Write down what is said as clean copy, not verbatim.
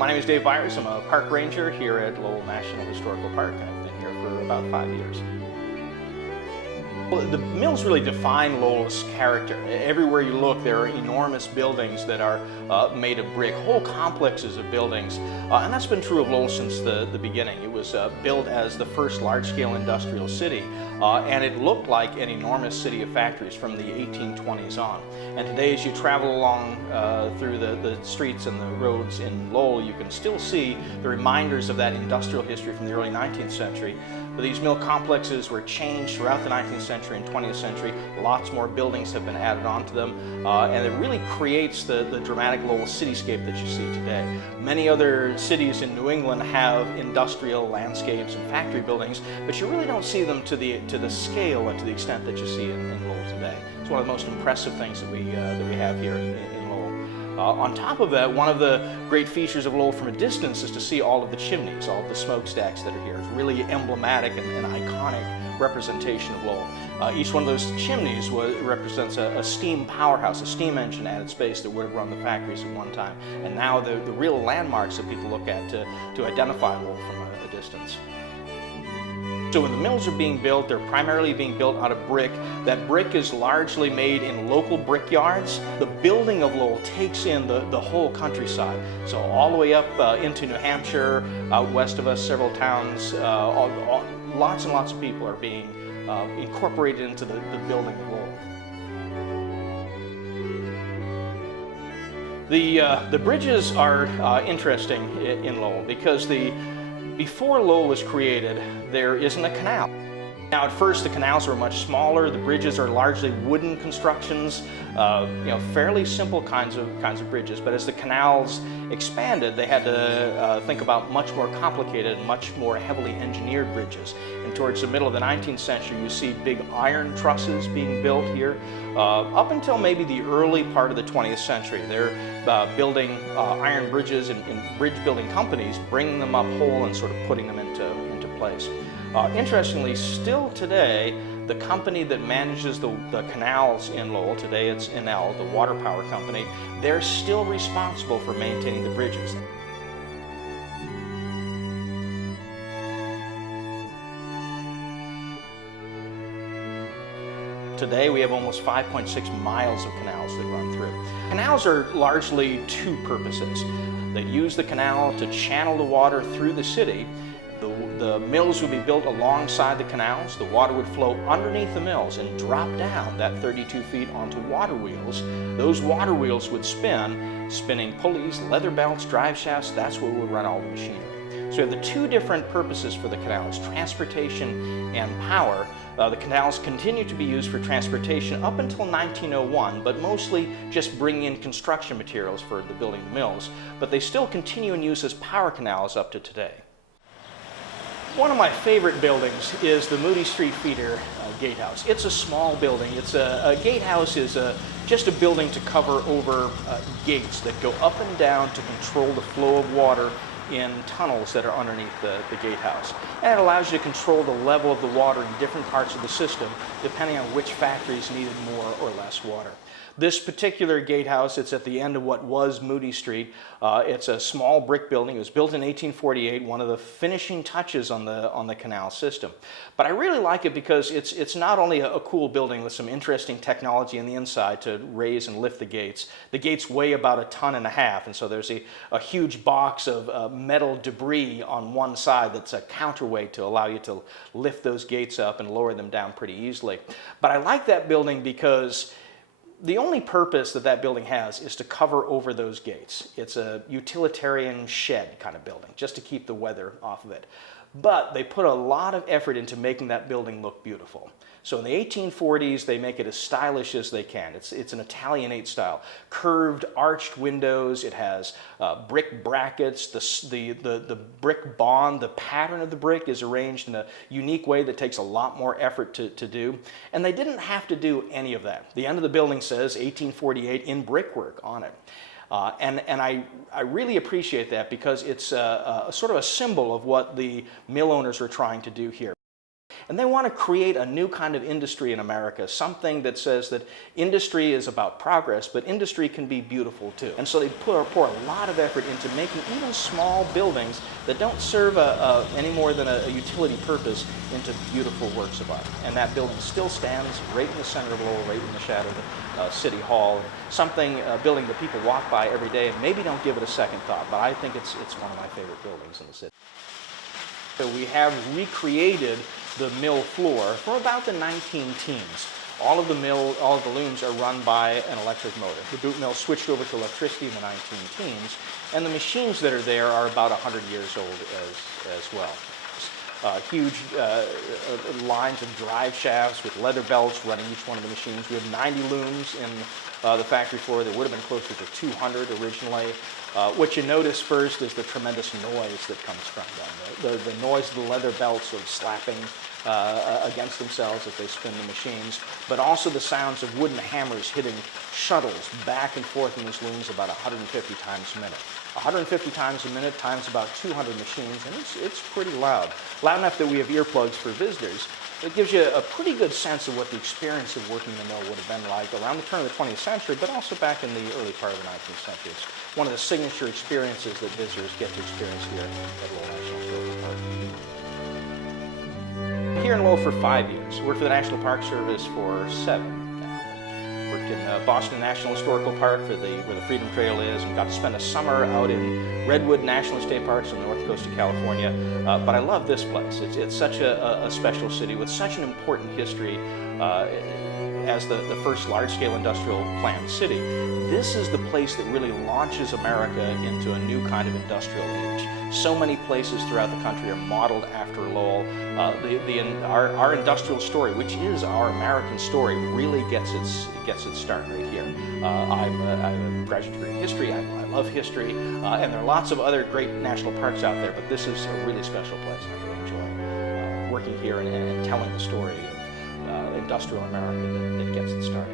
My name is Dave Byers. I'm a park ranger here at Lowell National Historical Park, and I've been here for about 5 years. Well, the mills really define Lowell's character. Everywhere you look, there are enormous buildings that are made of brick, whole complexes of buildings. And that's been true of Lowell since the beginning. It was built as the first large-scale industrial city, and it looked like an enormous city of factories from the 1820s on. And today, as you travel along through the streets and the roads in Lowell, you can still see the reminders of that industrial history from the early 19th century. But these mill complexes were changed throughout the 19th century and 20th century. Lots more buildings have been added onto them, and it really creates the dramatic Lowell cityscape that you see today. Many other cities in New England have industrial landscapes and factory buildings, but you really don't see them to the scale and to the extent that you see in Lowell today. It's one of the most impressive things that we have here in Lowell. On top of that, one of the great features of Lowell from a distance is to see all of the chimneys, all of the smokestacks that are here. It's really emblematic and an iconic representation of Lowell. Each one of those chimneys represents a steam powerhouse, a steam engine at its base that would have run the factories at one time. And now the real landmarks that people look at to identify Lowell from a distance. So when the mills are being built, they're primarily being built out of brick. That brick is largely made in local brick yards. The building of Lowell takes in the whole countryside. So all the way up into New Hampshire, out west of us, several towns, lots and lots of people are being incorporated into the building of Lowell. The bridges are interesting in Lowell because before Lowell was created, there isn't a canal. Now, at first, the canals were much smaller. The bridges are largely wooden constructions, fairly simple kinds of bridges. But as the canals expanded, they had to think about much more complicated, much more heavily engineered bridges. And towards the middle of the 19th century, you see big iron trusses being built here. Up until maybe the early part of the 20th century, they're building iron bridges in bridge building companies, bringing them up whole and sort of putting them into place. Interestingly, still today, the company that manages the canals in Lowell, today it's NL, the water power company, they're still responsible for maintaining the bridges. Today we have almost 5.6 miles of canals that run through. Canals are largely two purposes. They use the canal to channel the water through the city. The mills would be built alongside the canals. The water would flow underneath the mills and drop down that 32 feet onto water wheels. Those water wheels would spinning pulleys, leather belts, drive shafts. That's what would run all the machinery. So we have the two different purposes for the canals, transportation and power. The canals continue to be used for transportation up until 1901, but mostly just bringing in construction materials for the building of mills. But they still continue in use as power canals up to today. One of my favorite buildings is the Moody Street Feeder Gatehouse. It's a small building. A gatehouse is just a building to cover over gates that go up and down to control the flow of water in tunnels that are underneath the gatehouse. And it allows you to control the level of the water in different parts of the system depending on which factories needed more or less water. This particular gatehouse, it's at the end of what was Moody Street. It's a small brick building. It was built in 1848, one of the finishing touches on the canal system. But I really like it because it's not only a cool building with some interesting technology on the inside to raise and lift the gates. The gates weigh about 1.5 tons, and so there's a huge box of metal debris on one side that's a counterweight to allow you to lift those gates up and lower them down pretty easily. But I like that building because the only purpose that building has is to cover over those gates. It's a utilitarian shed kind of building, just to keep the weather off of it. But they put a lot of effort into making that building look beautiful. So in the 1840s, they make it as stylish as they can. It's an Italianate style. Curved, arched windows. It has brick brackets. The brick bond, the pattern of the brick is arranged in a unique way that takes a lot more effort to do. And they didn't have to do any of that. The end of the building says 1848 in brickwork on it. And I really appreciate that because it's sort of a symbol of what the mill owners are trying to do here. And they want to create a new kind of industry in America, something that says that industry is about progress, but industry can be beautiful too. And so they pour a lot of effort into making even small buildings that don't serve any more than a utility purpose into beautiful works of art. And that building still stands right in the center of Lowell, right in the shadow of the City Hall. Something, a building that people walk by every day and maybe don't give it a second thought, but I think it's one of my favorite buildings in the city. So we have recreated the mill floor from about the 19-teens. All of the looms are run by an electric motor. The boot mill switched over to electricity in the 19-teens, and the machines that are there are about 100 years old as well. Huge lines of drive shafts with leather belts running each one of the machines. We have 90 looms in the factory floor. There would have been closer to 200 originally. What you notice first is the tremendous noise that comes from them. The noise of the leather belts of slapping against themselves as they spin the machines, but also the sounds of wooden hammers hitting shuttles back and forth in these looms about 150 times a minute. 150 times a minute times about 200 machines, and it's pretty loud. Loud enough that we have earplugs for visitors. It gives you a pretty good sense of what the experience of working the mill would have been like around the turn of the 20th century, but also back in the early part of the 19th century. It's one of the signature experiences that visitors get to experience here at Lowell National Historical Park. Here in Lowell for 5 years. Worked for the National Park Service for 7. Worked in Boston National Historical Park where the Freedom Trail is, and got to spend a summer out in Redwood National State Parks on the north coast of California. But I love this place. It's such a special city with such an important history as the first large-scale industrial planned city. This is the place that really launches America into a new kind of industrial age. So many places throughout the country are modeled after Lowell. Our industrial story, which is our American story, really gets its start right here. I have a graduate degree in history. I love history, and there are lots of other great national parks out there, but this is a really special place. I really enjoy working here and telling the story of industrial America that gets its start.